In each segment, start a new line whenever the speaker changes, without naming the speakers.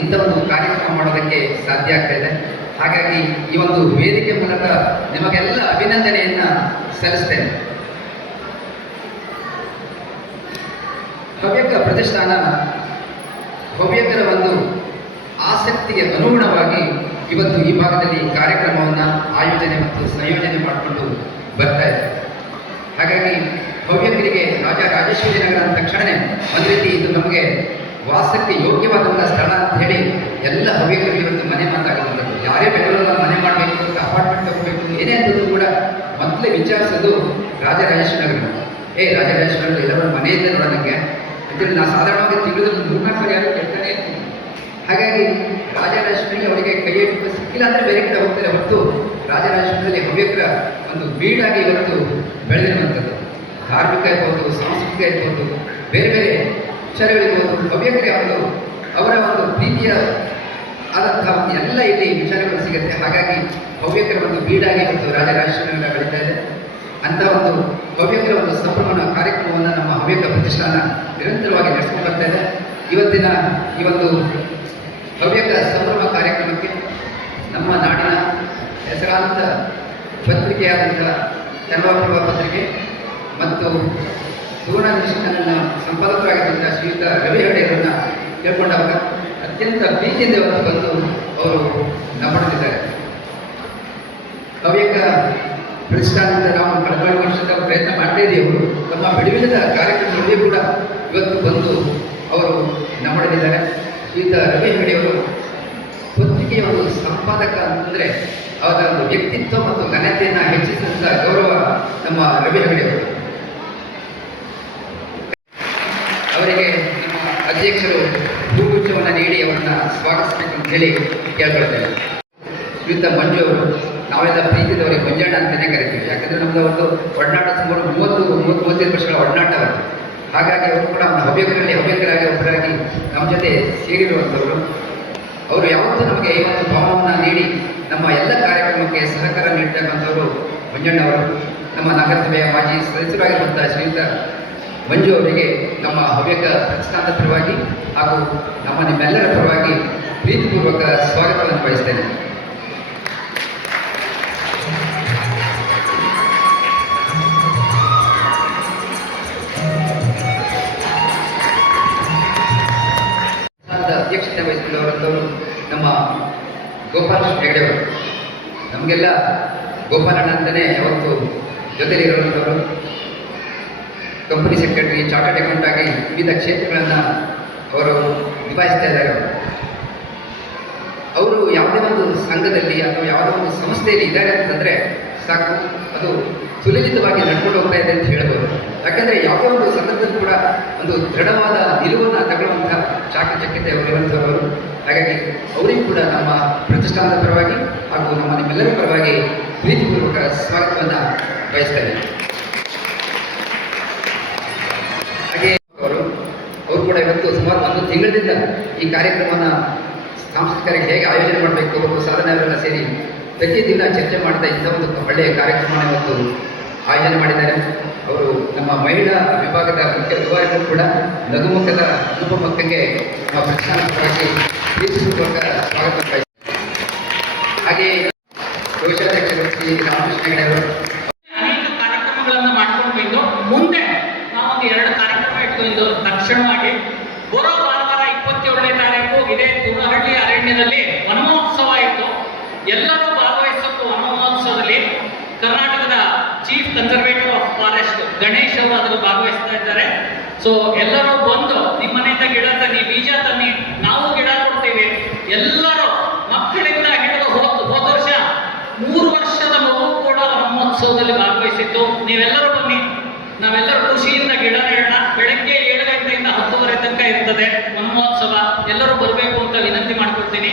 ಇಂಥ ಒಂದು ಕಾರ್ಯಕ್ರಮ ಮಾಡೋದಕ್ಕೆ ಸಾಧ್ಯ ಆಗ್ತಾ ಇದೆ. ಹಾಗಾಗಿ ಈ ಒಂದು ವೇದಿಕೆ ಮೂಲಕ ನಿಮಗೆಲ್ಲ ಅಭಿನಂದನೆಯನ್ನ ಸಲ್ಲಿಸ್ತೇನೆ. ಹವ್ಯಕ ಪ್ರತಿಷ್ಠಾನ, ಹವ್ಯಕರ ಒಂದು ಆಸಕ್ತಿಗೆ ಅನುಗುಣವಾಗಿ ಇವತ್ತು ಈ ಭಾಗದಲ್ಲಿ ಕಾರ್ಯಕ್ರಮವನ್ನು ಆಯೋಜನೆ ಮತ್ತು ಸಂಯೋಜನೆ ಮಾಡಿಕೊಂಡು ಬರ್ತಾ ಇದೆ. ಹಾಗಾಗಿ ಹವ್ಯಕರಿಗೆ ರಾಜ ರಾಜೇಶ್ವರಿ ನಗರ ಅಂದ ತಕ್ಷಣವೇ ಒಂದು ರೀತಿ ಇದು ನಮಗೆ ವಾಸಕ್ಕೆ ಯೋಗ್ಯವಾದಂಥ ಸ್ಥಳ ಅಂತ ಹೇಳಿ ಎಲ್ಲ ಹವ್ಯಕರಿಗೆ ಇವತ್ತು ಮನೆ ಮಾತಾಗಿರ್ತದೆ ಯಾರೇ ಬೆಂಗಳೂರಲ್ಲಿ ಮನೆ ಮಾಡಬೇಕು ಅಪಾರ್ಟ್ಮೆಂಟ್ ತಗೋಬೇಕು, ಏನೇ ಅಂತದ್ದು ಕೂಡ ಮೊದಲೇ ವಿಚಾರಿಸೋದು ರಾಜರಾಜೇಶ್ವರಿ ಏ ರಾಜರಾಜೇಶ್ವರ ಎಲ್ಲರೂ ಮನೆಯಿಂದ ನೋಡೋದಕ್ಕೆ ಅಂತೇಳಿ ನಾನು ಸಾಧಾರಣವಾಗಿ ತಿಳಿದು ಮೂರ್ನಾಲ್ಕು ಯಾರು ಕೇಳ್ತಾನೆ ಹಾಗಾಗಿ ರಾಜರಾಜೇಶ್ವರಿ ಅವರಿಗೆ ಕೈ ಸಿಕ್ಕಿಲ್ಲ ಅಂದರೆ ಬೇರೆ ಕಡೆ ಹೋಗ್ತಾರೆ ಹೊರತು ರಾಜರಾಜೇಶ್ವರದಲ್ಲಿ ಹವ್ಯಕರ ಒಂದು ಬೀಡಾಗಿ ಇವತ್ತು ಬೆಳೆದಿರುವಂಥದ್ದು. ಧಾರ್ಮಿಕ ಇರ್ಬೋದು, ಸಾಂಸ್ಕೃತಿಕ ಇರ್ಬೋದು, ಬೇರೆ ಬೇರೆ ವಿಚಾರಗಳಿರ್ಬೋದು ಭವ್ಯತೆ ಒಂದು ಅವರ ಒಂದು ಪ್ರೀತಿಯ ಆದಂತಹ ಒಂದು ಎಲ್ಲ ಇಲ್ಲಿ ವಿಚಾರಗಳು ಸಿಗುತ್ತೆ. ಹಾಗಾಗಿ ಭವ್ಯಕರ ಒಂದು ಬೀಡಾಗಿ ಇವತ್ತು ರಾಜರಾಜೇಶ್ವರಿಯಿಂದ ಬೆಳೀತಾ ಇದೆ. ಅಂತ ಒಂದು ಭವ್ಯಕರ ಒಂದು ಸಂಭ್ರಮ ಕಾರ್ಯಕ್ರಮವನ್ನು ನಮ್ಮ ಹವ್ಯಕ ಪ್ರತಿಷ್ಠಾನ ನಿರಂತರವಾಗಿ ನಡೆಸ್ಕೊಂಡು ಬರ್ತಾ ಇದೆ. ಇವತ್ತಿನ ಈ ಒಂದು ಹವ್ಯಕ ಸಂಭ್ರಮ ಕಾರ್ಯಕ್ರಮಕ್ಕೆ ನಮ್ಮ ನಾಡಿನ ಹೆಸರಾಂತ ಪತ್ರಿಕೆಯಾದಂಥ ಕನ್ನಡಪ್ರಭ ಪತ್ರಿಕೆ ಮತ್ತು ದೂರದರ್ಶನ ಸಂಪಾದಕರಾಗಿದ್ದಂಥ ಶ್ರೀಯುತ ರವಿ ಹೆಗಡೆಯವರನ್ನ ಕೇಳ್ಕೊಂಡಾಗ ಅತ್ಯಂತ ಪ್ರೀತಿಯಿಂದ ಇವತ್ತು ಬಂದು ಅವರು ನಮ್ಮೊಂದಿದ್ದಾರೆ. ಹವ್ಯಕ ಪ್ರತಿಷ್ಠಾನದಿಂದ ನಾವು ಕಳೆದ ಪ್ರಯತ್ನ ಮಾಡ್ತಾ ಇದ್ದೀವಿ ತಮ್ಮ ಬಿಡುವಿಲ್ಲದ ಕಾರ್ಯಕ್ರಮದಲ್ಲಿ ಕೂಡ ಇವತ್ತು ಬಂದು ಅವರು ನಮ್ಮೊಡನಿದ್ದಾರೆ ಶ್ರೀತ ರವಿ ಹೆಗಡೆಯವರು ಪತ್ರಿಕೆಯ ಒಂದು ಸಂಪಾದಕ ಅಂತಂದರೆ ಅವರ ಒಂದು ವ್ಯಕ್ತಿತ್ವ ಮತ್ತು ಘನತೆಯನ್ನು ಹೆಚ್ಚಿಸಿದಂಥ ಗೌರವ ನಮ್ಮ ರವಿ ಹೆಗಡೆಯವರು. ಅವರಿಗೆ ನಮ್ಮ ಅಧ್ಯಕ್ಷರು ಹೂಗುಚ್ಛವನ್ನು ನೀಡಿ ಅವರನ್ನ ಸ್ವಾಗತಿಸಬೇಕು ಅಂತ ಹೇಳಿ ಕೇಳ್ಕೊಳ್ತೇವೆ. ಶ್ರೀಯುತ ಮಂಜು ಅವರು, ನಾವೆಲ್ಲ ಪ್ರೀತಿದವರಿಗೆ ಮಂಜಣ್ಣ ಅಂತಲೇ ಕರಿತೀವಿ. ಯಾಕಂದರೆ ನಮ್ಮದು ಒಂದು ಒಡನಾಟ ಸುಮಾರು ಮೂವತ್ತು ಮೂವತ್ತು, ಮೂವತ್ತೈದು ವರ್ಷಗಳ ಒಡನಾಟ ಅವರು. ಹಾಗಾಗಿ ಅವರು ಕೂಡ ನಮ್ಮ ಹವ್ಯಕರಲ್ಲಿ, ಹವ್ಯಕರಾಗಿ, ಒಬ್ಬರಾಗಿ ನಮ್ಮ ಜೊತೆ ಸೇರಿರುವಂಥವರು. ಅವರು ಯಾವತ್ತೂ ನಮಗೆ ಈ ಒಂದು ಭಾವವನ್ನು ನೀಡಿ ನಮ್ಮ ಎಲ್ಲ ಕಾರ್ಯಕ್ರಮಕ್ಕೆ ಸಹಕಾರ ನೀಡ್ತಕ್ಕಂಥವರು ಮಂಜಣ್ಣವರು ನಮ್ಮ ನಗರಸಭೆಯ ಮಾಜಿ ಸದಸ್ಯರಾಗಿರುವಂಥ ಶ್ರೀಯುತ ಮಂಜು ಅವರಿಗೆ ನಮ್ಮ ಹವ್ಯಕ ಪ್ರತಿಷ್ಠಾನದ ಪರವಾಗಿ ಹಾಗೂ ನಮ್ಮ ನಿಮ್ಮೆಲ್ಲರ ಪರವಾಗಿ ಪ್ರೀತಿಪೂರ್ವಕ ಸ್ವಾಗತವನ್ನು ಬಯಸ್ತೇನೆ. ಅಧ್ಯಕ್ಷತೆ ವಹಿಸಿಕೊಳ್ಳುವಂಥವರು ನಮ್ಮ ಗೋಪಾಲಕೃಷ್ಣ ಹೆಗಡೆಯವರು ನಮಗೆಲ್ಲ ಗೋಪಾಲಣ್ಣ ಅಂತಲೇ ಯಾವತ್ತು ಜೊತೆಲಿ ಇರುವಂಥವರು ಕಂಪನಿ ಸೆಕ್ರೆಟರಿ ಚಾರ್ಟರ್ಡ್ ಅಕೌಂಟ್ ಆಗಿ ವಿವಿಧ ಕ್ಷೇತ್ರಗಳನ್ನು ಅವರು ನಿಭಾಯಿಸ್ತಾ ಇದ್ದಾರೆ. ಅವರು. ಯಾವುದೇ ಒಂದು ಸಂಘದಲ್ಲಿ ಅಥವಾ ಯಾವುದೇ ಒಂದು ಸಂಸ್ಥೆಯಲ್ಲಿ ಇದ್ದಾರೆ ಅಂತಂದರೆ ಸಾಕು, ಅದು ಸುಲಲಿತವಾಗಿ ನಡ್ಕೊಂಡು ಹೋಗ್ತಾ ಇದೆ ಅಂತ ಹೇಳ್ಬೋದು. ಯಾಕಂದರೆ ಯಾವುದೇ ಒಂದು ಸಂದರ್ಭದಲ್ಲಿ ಕೂಡ ಒಂದು ದೃಢವಾದ ನಿಲುವನ್ನು ತಗೊಳ್ಳುವಂಥ ಚಾಕಚಕ್ಯತೆ ಅವರಿರುವಂಥವರು ಹಾಗಾಗಿ ಅವರಿಗೂ ಕೂಡ ನಮ್ಮ ಪ್ರತಿಷ್ಠಾನದ ಪರವಾಗಿ ಹಾಗೂ ನಮ್ಮ ನಿಮ್ಮೆಲ್ಲರ ಪರವಾಗಿ ಪ್ರೀತಿಪೂರ್ವಕ ಸ್ವಾಗತವನ್ನು ಬಯಸ್ತಾ ಇದ್ದೇನೆ. ಈ ಕಾರ್ಯಕ್ರಮನ ಸಾಂಸ್ಕೃತಿಕ ಹೇಗೆ ಆಯೋಜನೆ ಮಾಡಬೇಕು ಅವರು ಸಾಧನೆಯವರೆಲ್ಲ ಸೇರಿ ಪ್ರತಿದಿನ ಚರ್ಚೆ ಮಾಡ್ತಾ ಇಂಥ ಒಂದು ಒಳ್ಳೆಯ ಕಾರ್ಯಕ್ರಮನ ಇವತ್ತು ಆಯೋಜನೆ ಮಾಡಿದ್ದಾರೆ. ಅವರು ನಮ್ಮ ಮಹಿಳಾ ವಿಭಾಗದ ಮುಖ್ಯ ವಿಭಾಗಗಳು ಕೂಡ ನಗುಮುಖದ ಅನುಪಮಕ್ಕಂಗೆ ನಾವು ಪ್ರತಿಷ್ಠಾನ ಪರವಾಗಿ ಪ್ರೀತಿಪೂರ್ವಕ ಸ್ವಾಗತ ಬಯಸ್ತಾರೆ ಹಾಗೆ ಕೋಶಾಧ್ಯಕ್ಷರು ಶ್ರೀ ರಾಮಕೃಷ್ಣ ಹೆಗಡೆ ಅವರು
ಅನೇಕ ಕಾರ್ಯಕ್ರಮಗಳನ್ನು ಮಾಡ್ಕೊಂಡು ಬಂದು ಮುಂದೆ ನಾವೊಂದು ಎರಡು ಕಾರ್ಯಕ್ರಮ ಇಟ್ಕೊಂಡು ತಕ್ಷಣವಾಗಿ ಬರೋ ಭಾನುವಾರ ಇಪ್ಪತ್ತೇಳನೇ ತಾರೀಕು ಇದೇ ತುರಹಳ್ಳಿ ಅರಣ್ಯದಲ್ಲಿ ವನಮಹೋತ್ಸವ ಇತ್ತು ಎಲ್ಲರೂ ಭಾಗವಹಿಸಬೇಕು ವನಮಹೋತ್ಸವದಲ್ಲಿ ಕರ್ನಾಟಕದ chief conservative of forest Ganesh ಅವರು ಅದರಲ್ಲಿ ಭಾಗವಹಿಸ್ತಾ ಇದ್ದಾರೆ ಸೊ ಎಲ್ಲರೂ ಬಂದು ನಿಮ್ಮ ಮನೆಯಿಂದ ಗಿಡ ತನ್ನಿ ಬೀಜ ತನ್ನಿ ನಾವು ಗಿಡ ಕೊಡ್ತೀವಿ ಎಲ್ಲರೂ ಮಕ್ಕಳಿಂದ ಹಿಡಿದು ಹೋದ ಹೋದ ವರ್ಷ ಮೂರು ವರ್ಷದ ಮಗು ಕೂಡ ವನಮಹೋತ್ಸವದಲ್ಲಿ ಭಾಗವಹಿಸಿತ್ತು ನೀವೆಲ್ಲರೂ ಬನ್ನಿ ನಾವೆಲ್ಲರೂ ಖುಷಿಯಿಂದ ಗಿಡ ನೆಡೋಣ, ಬೆಳಗ್ಗೆ ಏಳು ಗಂಟೆಯಿಂದ ಹತ್ತುವರೆ ತನಕ ಇರ್ತದೆ ಮಹೋತ್ಸವ ಎಲ್ಲರೂ ಬರಬೇಕು ಅಂತ ವಿನಂತಿ ಮಾಡ್ಕೊಡ್ತೀನಿ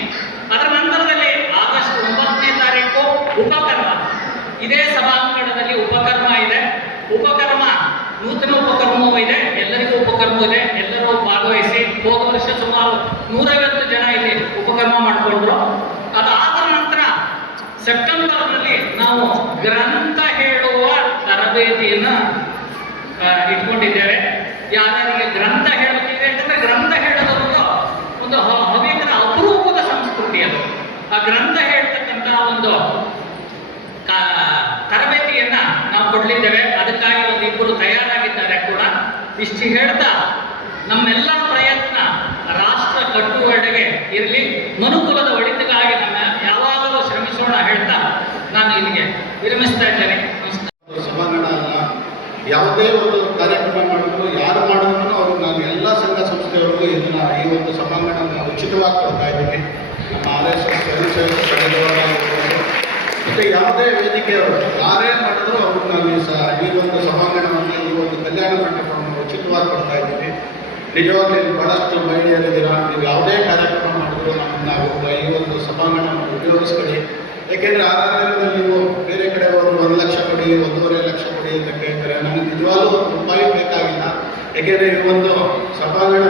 ಅದರ ನಂತರದಲ್ಲಿ ಆಗಸ್ಟ್ ಒಂಬತ್ತನೇ ತಾರೀಕು ಉಪಕರ್ಮ. ಇದೇ ಸಭಾಂಗಣದಲ್ಲಿ ಉಪಕರ್ಮ ಇದೆ. ಉಪಕರ್ಮ, ನೂತನ ಉಪಕರ್ಮವೂ ಇದೆ. ಎಲ್ಲರಿಗೂ ಉಪಕರ್ಮ ಇದೆ. ಎಲ್ಲರೂ ಭಾಗವಹಿಸಿ ಹೋದ ವರ್ಷ ಸುಮಾರು ನೂರೈವತ್ತು ಜನ ಇಲ್ಲಿ ಉಪಕರ್ಮ ಮಾಡಿಕೊಂಡ್ರು. ಸೆಪ್ಟೆಂಬರ್ನಲ್ಲಿ ನಾವು ಗ್ರಂಥ ಹೇಳುವ ತರಬೇತಿಯನ್ನು ಇಟ್ಕೊಂಡಿದ್ದೇವೆ. ಯಾರಿಗೆ ಗ್ರಂಥ ಹೇಳುತ್ತೀವಿ ಅಂತಂದ್ರೆ ಗ್ರಂಥ ಹೇಳುವುದು ಒಂದು ಹವ್ಯಕರ ಅಪರೂಪದ ಸಂಸ್ಕೃತಿ ಅದು. ಆ ಗ್ರಂಥ ಹೇಳ್ತಕ್ಕಂಥ ಒಂದು ತರಬೇತಿಯನ್ನ ನಾವು ಕೊಡಲಿದ್ದೇವೆ. ಅದಕ್ಕಾಗಿ ಒಂದು ಇಬ್ಬರು ತಯಾರಾಗಿದ್ದಾರೆ ಕೂಡ. ಇಷ್ಟು ಹೇಳ್ತಾ
ನಮ್ಮೆಲ್ಲರೂ ಕಾರ್ಯಕ್ರಮ ಮಾಡಿದ್ರು ಯಾರು ಮಾಡಿದ್ರು ಅವ್ರಿಗೆ ನಾನು ಎಲ್ಲ ಸಂಘ ಸಂಸ್ಥೆಯವ್ರಿಗೂ ಇದನ್ನ ಈ ಒಂದು ಸಭಾಂಗಣ ಉಚಿತವಾಗಿ ಕೊಡ್ತಾ ಇದ್ದೀನಿ. ನಮ್ಮ ಆರ್ ಎಸ್ ಮತ್ತು ಯಾವುದೇ ವೇದಿಕೆಯವರು ಯಾರೇ ಮಾಡಿದ್ರು ಅವ್ರಿಗೆ ನಾನು ಸಹ ಈ ಒಂದು ಸಭಾಂಗಣವನ್ನು, ಈ ಒಂದು ಕಲ್ಯಾಣ ಮಂಟಪವನ್ನು ಉಚಿತವಾಗಿ ಕೊಡ್ತಾ ಇದ್ದೀನಿ. ನಿಜವಾಗ್ಲೂ ಭಾಳಷ್ಟು ಮಹಿಳೆಯರಿದ್ದೀರಾ? ನೀವು ಯಾವುದೇ ಕಾರ್ಯಕ್ರಮ ಮಾಡಿದ್ರು ನಮ್ಮನ್ನು ಈ ಒಂದು ಸಭಾಂಗಣವನ್ನು ಉಪಯೋಗಿಸ್ಕೊಳ್ಳಿ. ಏಕೆಂದ್ರೆ ಆ ಕಾಲದಲ್ಲಿ ನೀವು ಬೇರೆ ಕಡೆ ಹೋದ್ರು ಒಂದು ಲಕ್ಷ ಕೊಡಿ, ಒಂದೂವರೆ ಲಕ್ಷ ಕೊಡಿ ಅಂತ ಕೇಳ್ತಾರೆ. ನಮಗೆ ನಿಜವಾಗ್ಲೂ ರೂಪಾಯಿ ಬೇಕಾಗಿಲ್ಲ. ಏಕೆಂದರೆ ಈ ಒಂದು ಸಭಾಂಗಣ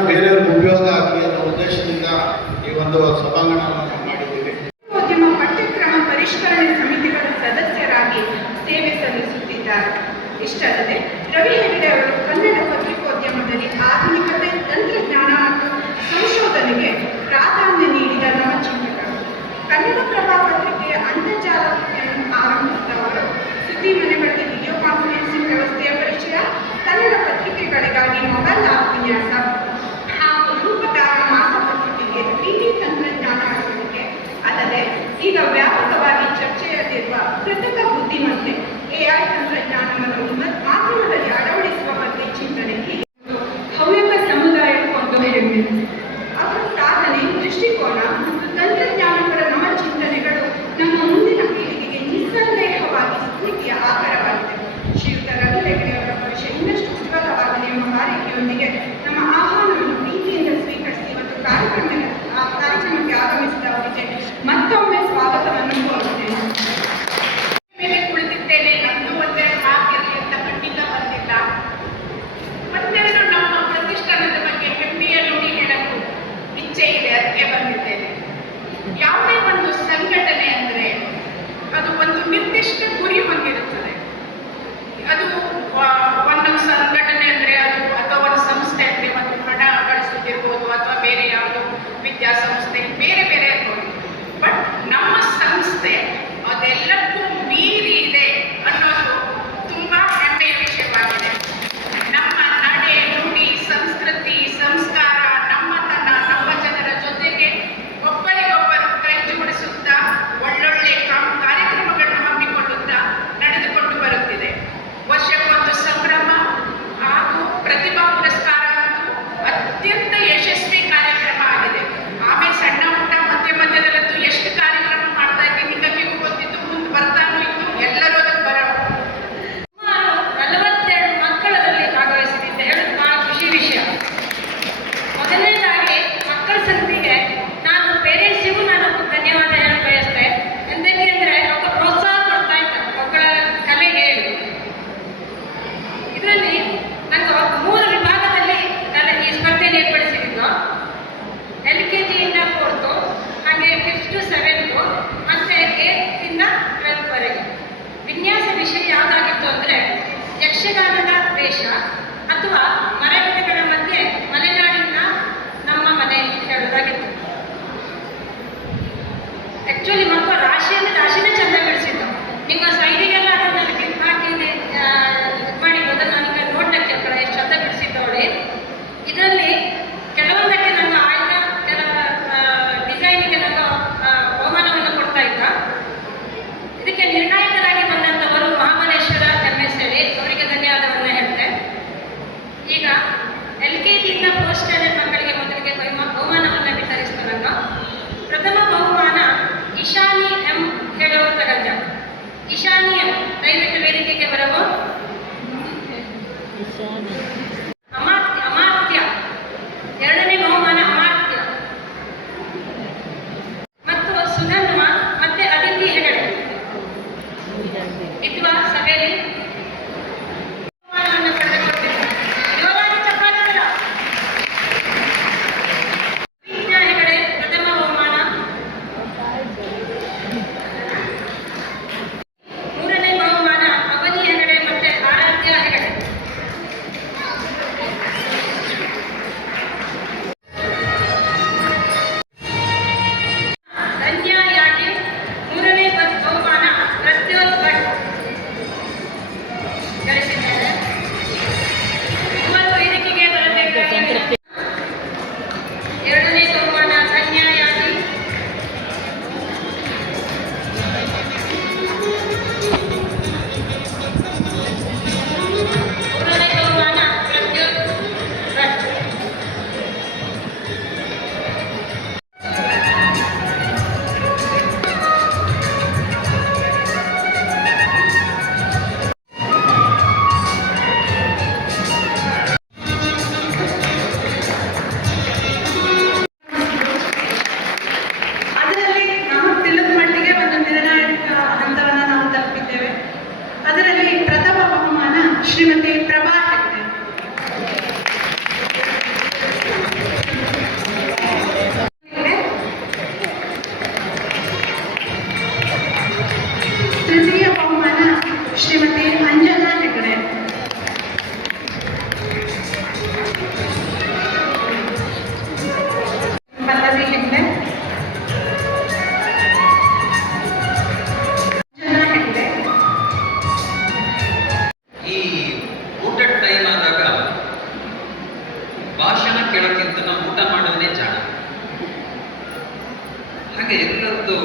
ಅಪರೂಪ
ಎಲ್ಲರದ್ದು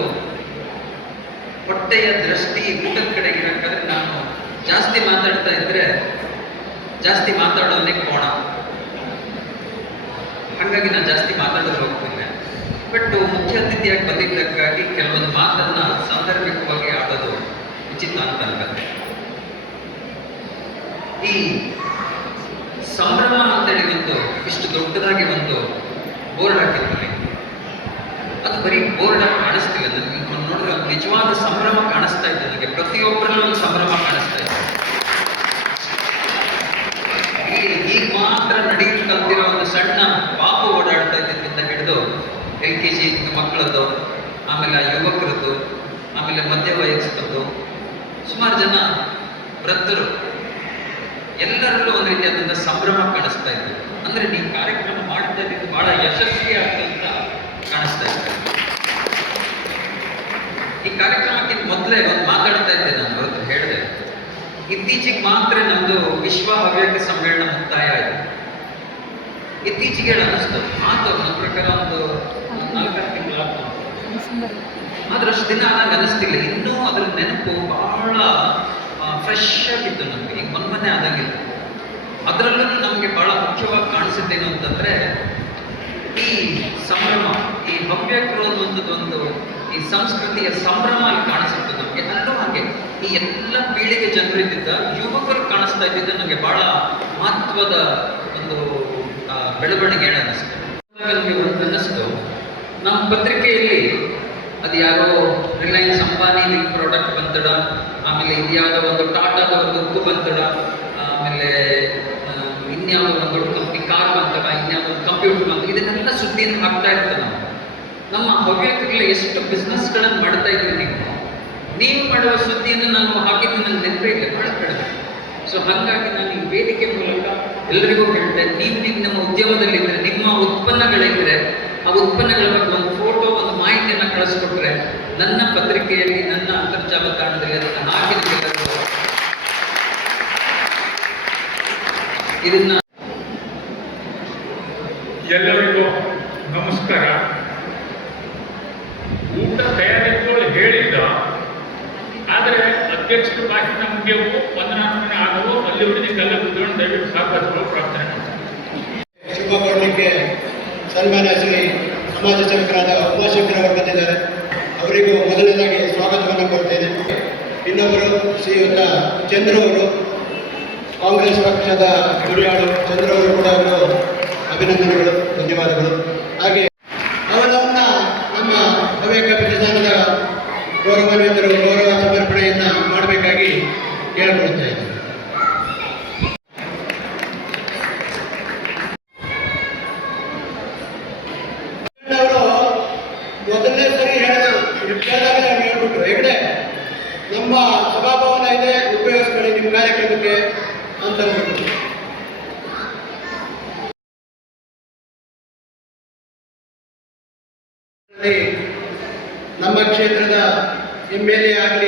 ಹೊಟ್ಟೆಯ ದೃಷ್ಟಿ ಊಟದ ಕಡೆಗೆ ಇರಬೇಕಾದ್ರೆ ನಾನು ಜಾಸ್ತಿ ಮಾತಾಡ್ತಾ ಇದ್ರೆ ಜಾಸ್ತಿ ಮಾತಾಡೋದಕ್ಕೆ ಕೋಣ. ಹಾಗಾಗಿ ನಾನು ಜಾಸ್ತಿ ಮಾತಾಡೋದು ಹೋಗ್ತೇನೆ. ಬಟ್ ಮುಖ್ಯ ಅತಿಥಿಯಾಗಿ ಬಂದಿದ್ದಕ್ಕಾಗಿ ಕೆಲವೊಂದು ಮಾತನ್ನ ಸಾಂದರ್ಭಿಕವಾಗಿ ಆಡೋದು ಉಚಿತ ಅಂತ ಅನ್ಕತ್ತೆ. ಈ ಸಂಭ್ರಮ ಅಂತೇಳಿ ಒಂದು ಇಷ್ಟು ದೊಡ್ಡದಾಗಿ ಒಂದು ಬೋರ್ಡ್ ಹಾಕಿದ್ವಿ ಅದು ಬರೀ ಬೋರ್ಡ್ ಕಾಣಿಸ್ತಿಲ್ಲ ನನಗೆ ನೋಡಿದ್ರೆ ಒಂದು ನಿಜವಾದ ಸಂಭ್ರಮ ಕಾಣಿಸ್ತಾ ಇದೆ. ನನಗೆ ಪ್ರತಿಯೊಬ್ಬರಲ್ಲೂ ಒಂದು ಸಂಭ್ರಮ ಕಾಣಿಸ್ತಾ ಇದೆ. ಈಗ ಮಾತ್ರ ನಡೆಯಲು ಕಲ್ತಿರೋ ಒಂದು ಸಣ್ಣ ಪಾಪು ಓಡಾಡ್ತಾ ಇದ್ದಿದ್ದರಿಂದ ಹಿಡಿದು ಎಲ್ ಕೆ ಜಿ ಮಕ್ಕಳದ್ದು, ಆಮೇಲೆ ಯುವಕರದ್ದು, ಆಮೇಲೆ ಮಧ್ಯ ವಯಸ್ಕರದ್ದು ಸುಮಾರು ಜನ ವೃದ್ಧರು, ಎಲ್ಲರಲ್ಲೂ ಒಂದು ರೀತಿಯಾದಂಥ ಸಂಭ್ರಮ ಕಾಣಿಸ್ತಾ ಇದ್ದರು ಅಂದ್ರೆ ನೀವು ಕಾರ್ಯಕ್ರಮ ಮಾಡ್ತಾ ಇದ್ದು ಬಹಳ ಯಶಸ್ವಿ ಆಗ್ತಂತ ಕಾಣಿಸ್ತಾ ಇದ್ದಾರೆ ಈ ಕಾರ್ಯಕ್ರಮಕ್ಕಿಂತ ಮೊದಲೇ ಒಂದು ಮಾತಾಡ್ತಾ ಇದ್ದೆ ನಾನು ಅವತ್ತು ಹೇಳಿದೆ. ಇತ್ತೀಚೆಗೆ ಮಾತ್ರ ನಮ್ಮದು ವಿಶ್ವ ಹವ್ಯಕ ಸಮ್ಮೇಳನ ಮುಕ್ತಾಯ ಆಯಿತು. ಇತ್ತೀಚೆಗೆ ಅನ್ನಿಸ್ತು ಮಾತು ನನ್ನ ಪ್ರಕಾರ ಒಂದು ನಾಲ್ಕಾರು ತಿಂಗಳು ಆದ್ರೆ ಅಷ್ಟು ದಿನ ನಂಗೆ ಅನಿಸ್ತಿಲ್ಲ. ಇನ್ನೂ ಅದ್ರ ನೆನಪು ಬಹಳ ಫ್ರೆಶ್ ಆಗಿತ್ತು ನಮಗೆ. ಈಗ ಮೊನ್ನೆ ಆದಂಗಿಲ್ಲ ಅದರಲ್ಲೂ ನಮಗೆ ಬಹಳ ಮುಖ್ಯವಾಗಿ ಕಾಣಿಸಿದ್ದೇನು ಅಂತಂದ್ರೆ ಈ ಸಂಭ್ರಮ, ಈ ಭವ್ಯ ಒಂದು, ಈ ಸಂಸ್ಕೃತಿಯ ಸಂಭ್ರಮ ಅಲ್ಲಿ ಕಾಣಿಸುತ್ತೆ ನಮಗೆ. ಅಲ್ಲೂ ಹಾಗೆ, ಈ ಎಲ್ಲ ಪೀಳಿಗೆ ಜನರಿದ್ದ ಯುವಕರು ಕಾಣಿಸ್ತಾ ಇದ್ದಿದ್ದು ನನಗೆ ಬಹಳ ಮಹತ್ವದ ಒಂದು ಬೆಳವಣಿಗೆ ಅನ್ನಿಸ್ತು ಅನ್ನಿಸ್ತು. ನಮ್ಮ ಪತ್ರಿಕೆಯಲ್ಲಿ ಅದು ಯಾರೋ ರಿಲಯನ್ಸ್ ಅಂಬಾನಿ ಪ್ರಾಡಕ್ಟ್ ಬಂತಡ, ಆಮೇಲೆ ಇದು ಯಾವುದೋ ಒಂದು ಟಾಟಾದ ಒಂದು ಉಕ್ಕು ಬಂತಡ, ಆಮೇಲೆ ಇನ್ಯಾವುದೋ ಒಂದು ದೊಡ್ಡ ಕಂಪ್ನಿ ಕಾರ್ ಇನ್ಯಾವುದೋ ಒಂದು ಕಂಪ್ಯೂಟರ್ ಬಂತು, ಇದನ್ನೆಲ್ಲ ಸುದ್ದಿಯನ್ನು ಹಾಕ್ತಾ ಇರ್ತದೆ ನಾವು. ನಮ್ಮ ಹವ್ಯಕಗಳ ಎಷ್ಟು ಬಿಸ್ನೆಸ್ಗಳನ್ನು ಮಾಡ್ತಾ ಇದ್ದೀವಿ ನೀವು? ನೀವು ಮಾಡುವ ಸುದ್ದಿಯನ್ನು ನಾನು ಹಾಕಿದ್ದು ನನ್ನ ನೆನಪೇ ಇಲ್ಲ, ಬಹಳ ಕಡಿಮೆ. ಸೊ ಹಾಗಾಗಿ ನಾನು ಈ ವೇದಿಕೆ ಮೂಲಕ ಎಲ್ಲರಿಗೂ ಹೇಳ್ತೇನೆ ನೀವು ನೀವು ನಮ್ಮ ಉದ್ಯಮದಲ್ಲಿದ್ದರೆ ನಿಮ್ಮ ಉತ್ಪನ್ನಗಳಿದ್ದರೆ ಆ ಉತ್ಪನ್ನಗಳ ಬಗ್ಗೆ ಒಂದು ಫೋಟೋ ಒಂದು ಮಾಹಿತಿಯನ್ನು ಕಳಿಸ್ಕೊಟ್ರೆ, ನನ್ನ ಪತ್ರಿಕೆಯಲ್ಲಿ, ನನ್ನ ಅಂತರ್ಜಾಲ ತಾಣದಲ್ಲಿ ಅದನ್ನು ಹಾಕಿ ನಿಮಗೆ ಇದನ್ನ
ಎಲ್ಲರಿಗೂ ನಮಸ್ಕಾರ. ಊಟ ತಯಾರಿಗಳು ಹೇಳಿದ್ದ ಆದರೆ ಅಧ್ಯಕ್ಷರ ಭಾಷಣ ಮುಗಿಯವು ವಂದನಾರ್ಪಣೆ ಆಗುವ ಅಲ್ಲಿವರೆಗೆ ಕಲ್ಲ ಕುತ್ಕೊಂಡು ದಯವಿಟ್ಟು ಸಾಕಷ್ಟು ಪ್ರಾರ್ಥನೆ
ಶುಭ ಕೊಡಲಿಕ್ಕೆ ಸನ್ಮಾನ್ಯ ಶ್ರೀ ಸಮಾಜ ಸೇವಕರಾದ ಉಮಾಶಂಕರ್ ಅವರು ಬಂದಿದ್ದಾರೆ. ಅವರಿಗೂ ಮೊದಲನೇದಾಗಿ ಸ್ವಾಗತವನ್ನು ಕೊಡ್ತೇನೆ ಇನ್ನೊಬ್ಬರು ಶ್ರೀಯುತ ಚಂದ್ರ ಅವರು. ಕಾಂಗ್ರೆಸ್ ಪಕ್ಷದ ಗುರಿಯಾಳು ಚಂದ್ರ ಅವರು ಕೂಡ ಅವರು ಅಭಿನಂದನೆಗಳು, ಧನ್ಯವಾದಗಳು. ಹಾಗೆ ಅವರನ್ನ ನಮ್ಮ ಹವ್ಯಕ ಪ್ರತಿಷ್ಠಾನದ ಗೌರವಾನ್ವಿತರು ಗೌರವ ಸಮರ್ಪಣೆಯನ್ನ ಮಾಡಬೇಕಾಗಿ ಅವರು ಮೊದಲನೇ ಸರಿ ಹೇಳಿದ್ರು. ಕೇಳಿದಾಗ ನಾನು ಹೇಳ್ಬಿಟ್ರು. ಹೆಗಡೆ, ನಮ್ಮ ಸಭಾಭವನ ಇದೆ, ಉಪಯೋಗಿಸ್ಕೊಳ್ಳಿ ನಿಮ್ಮ ಕಾರ್ಯಕ್ರಮಕ್ಕೆ. ಅಂತ ಅಂದ್ಬಿಟ್ಟು ನಮ್ಮ ಕ್ಷೇತ್ರದ ಎಂ ಎಲ್ ಎ ಆಗಲಿ